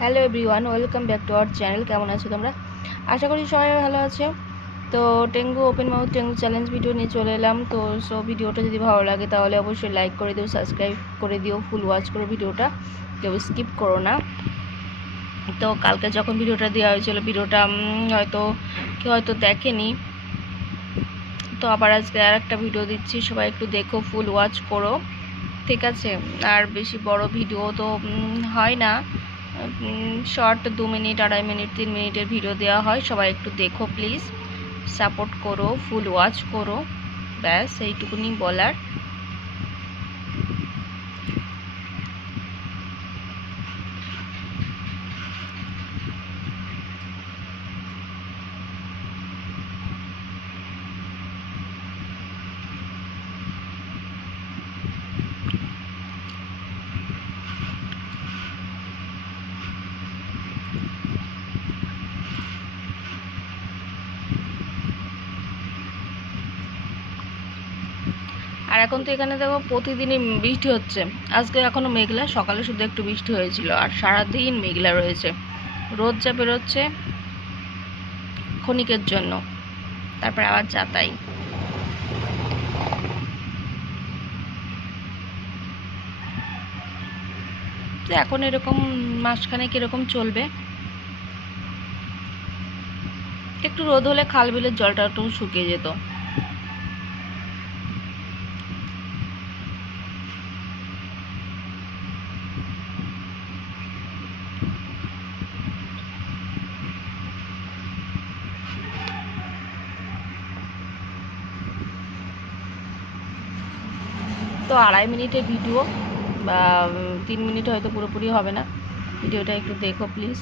Hello everyone, welcome back to our channel. কেমন আছো তোমরা? আশা করি সবাই ভালো আছো। তো টেঙ্গু ওপেন মাউথ টেঙ্গু চ্যালেঞ্জ ভিডিও নিয়ে চলে এলাম। তো ভিডিওটা যদি ভালো লাগে তাহলে অবশ্যই লাইক করে দিও, সাবস্ক্রাইব করে দিও, ফুল ওয়াচ করো ভিডিওটা, কেউ স্কিপ করো না। তো কালকে যখন ভিডিওটা দেওয়া হয়েছিল, ভিডিওটা কেউ হয়তো দেখেনি, তো আবার আজকে আর একটা ভিডিও দিচ্ছি। সবাই একটু দেখো, ফুল ওয়াচ করো, ঠিক আছে? আর বেশি বড় ভিডিও তো হয় না, শর্ট 2 মিনিট, 2.5 মিনিট, 3 মিনিটের ভিডিও দেওয়া হয়। সবাই একটু দেখো প্লিজ, সাপোর্ট করো, ফুল ওয়াচ করো, ব্যাস এইটুকুনি বলার। আর এখন তো এখানে দেখো প্রতিদিনই বৃষ্টি হচ্ছে। আজকে এখনো মেঘলা, সকালে শুধু একটু বৃষ্টি হয়েছিল, আর সারাদিন মেঘলা রয়েছে। রোদ যা বেরোচ্ছে ক্ষণিকের জন্য, তারপরে আবার যা তাই। তো এখন এরকম মাসখানেক এরকম চলবে। একটু রোদ হলে খাল বিলের জলটা একটু শুকিয়ে যেত। তো 2.5 মিনিটের ভিডিও বা 3 মিনিট হয়তো পুরোপুরি হবে না। ভিডিওটা একটু দেখো প্লিজ।